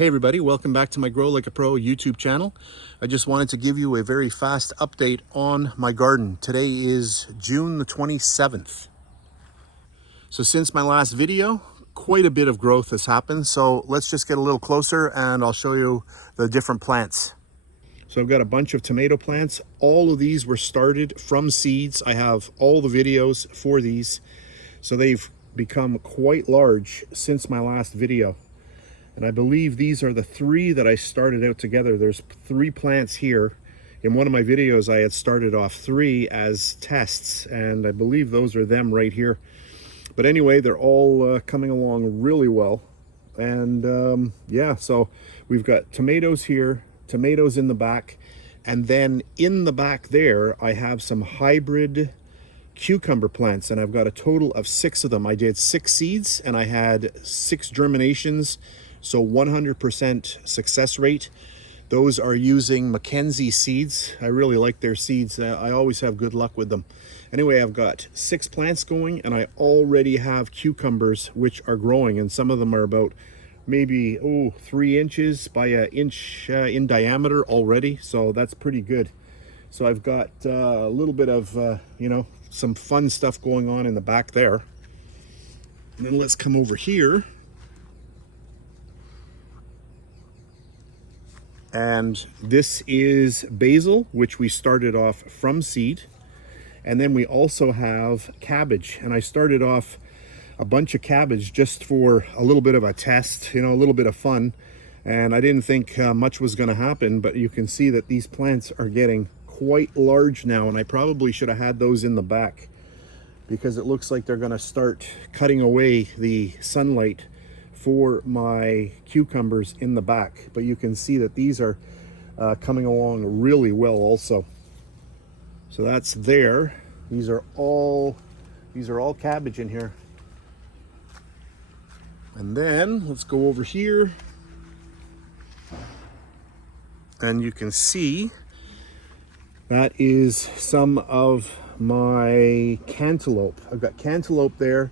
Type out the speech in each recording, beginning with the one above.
Hey everybody, welcome back to my Grow Like a Pro YouTube channel. I just wanted to give you a very fast update on my garden. Today is June the 27th. So since my last video, quite a bit of growth has happened. So let's just get a little closer and I'll show you the different plants. So I've got a bunch of tomato plants. All of these were started from seeds. I have all the videos for these. So they've become quite large since my last video. And I believe these are the three that I started out together. There's 3 plants here. In one of my videos, I had started off 3 as tests, and I believe those are them right here. But anyway, they're all coming along really well. And yeah, so we've got tomatoes here, tomatoes in the back, and then in the back there, I have some hybrid cucumber plants, and I've got a total of 6 of them. I did 6 seeds, and I had 6 germinations. So 100% success rate. Those are using Mackenzie seeds. I really like their seeds. I always have good luck with them. Anyway, I've got 6 plants going, and I already have cucumbers which are growing, and some of them are about maybe 3 inches by an inch in diameter already. So that's pretty good. So I've got a little bit of some fun stuff going on in the back there. And then let's come over here. And this is basil, which we started off from seed. And then we also have cabbage. And I started off a bunch of cabbage just for a little bit of a test, a little bit of fun. And I didn't think much was going to happen, but you can see that these plants are getting quite large now. And I probably should have had those in the back because it looks like they're going to start cutting away the sunlight for my cucumbers in the back. But you can see that these are coming along really well also. So that's there. These are all cabbage in here. And then let's go over here. And you can see that is some of my cantaloupe. I've got cantaloupe there,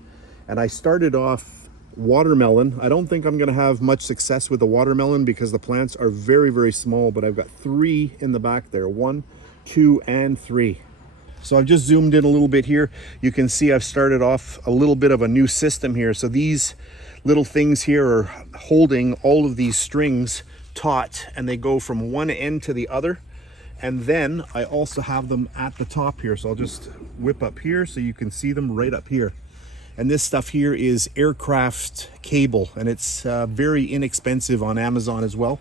and I started off watermelon. I don't think I'm going to have much success with the watermelon because the plants are very, very small, but I've got 3 in the back there. 1, 2, and 3. So I've just zoomed in a little bit here. You can see I've started off a little bit of a new system here. So these little things here are holding all of these strings taut, and they go from one end to the other. And then I also have them at the top here. So I'll just whip up here so you can see them right up here. And this stuff here is aircraft cable, and it's very inexpensive on Amazon as well.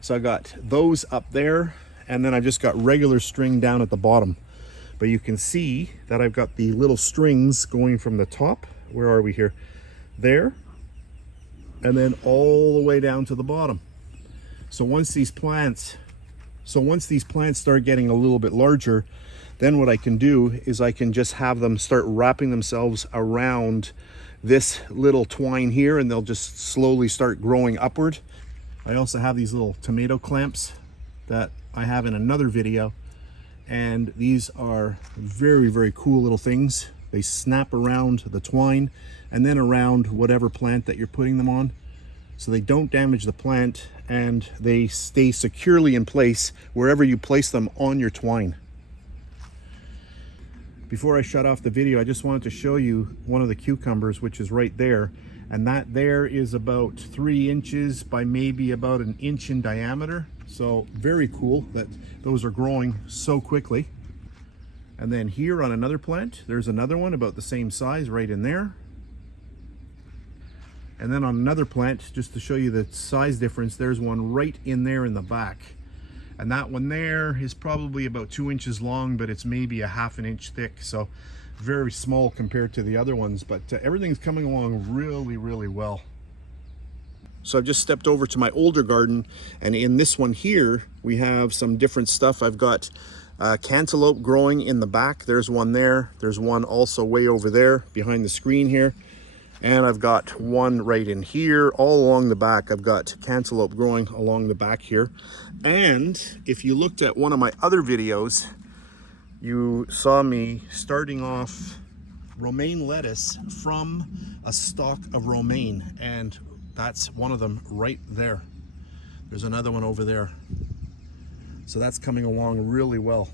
So I got those up there, and then I just got regular string down at the bottom. But you can see that I've got the little strings going from the top. Where are we here? There. And then all the way down to the bottom. So once these plants start getting a little bit larger, then what I can do is I can just have them start wrapping themselves around this little twine here, and they'll just slowly start growing upward. I also have these little tomato clamps that I have in another video, and these are very, very cool little things. They snap around the twine and then around whatever plant that you're putting them on, so they don't damage the plant, and they stay securely in place wherever you place them on your twine. Before I shut off the video, I just wanted to show you one of the cucumbers, which is right there. And that there is about 3 inches by maybe about an inch in diameter. So very cool that those are growing so quickly. And then here on another plant, there's another one about the same size right in there. And then on another plant, just to show you the size difference, there's one right in there in the back. And that one there is probably about 2 inches long, but it's maybe a ½ inch thick. So very small compared to the other ones, but everything's coming along really, really well. So I've just stepped over to my older garden, and in this one here, we have some different stuff. I've got cantaloupe growing in the back. There's one there. There's one also way over there behind the screen here. And I've got one right in here, all along the back. I've got cantaloupe growing along the back here. And if you looked at one of my other videos, you saw me starting off romaine lettuce from a stalk of romaine, and that's one of them right there. There's another one over there. So that's coming along really well.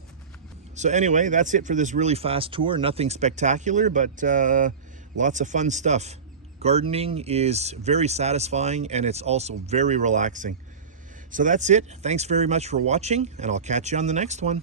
So anyway, that's it for this really fast tour. Nothing spectacular, but lots of fun stuff. Gardening is very satisfying and it's also very relaxing. So that's it. Thanks very much for watching, and I'll catch you on the next one.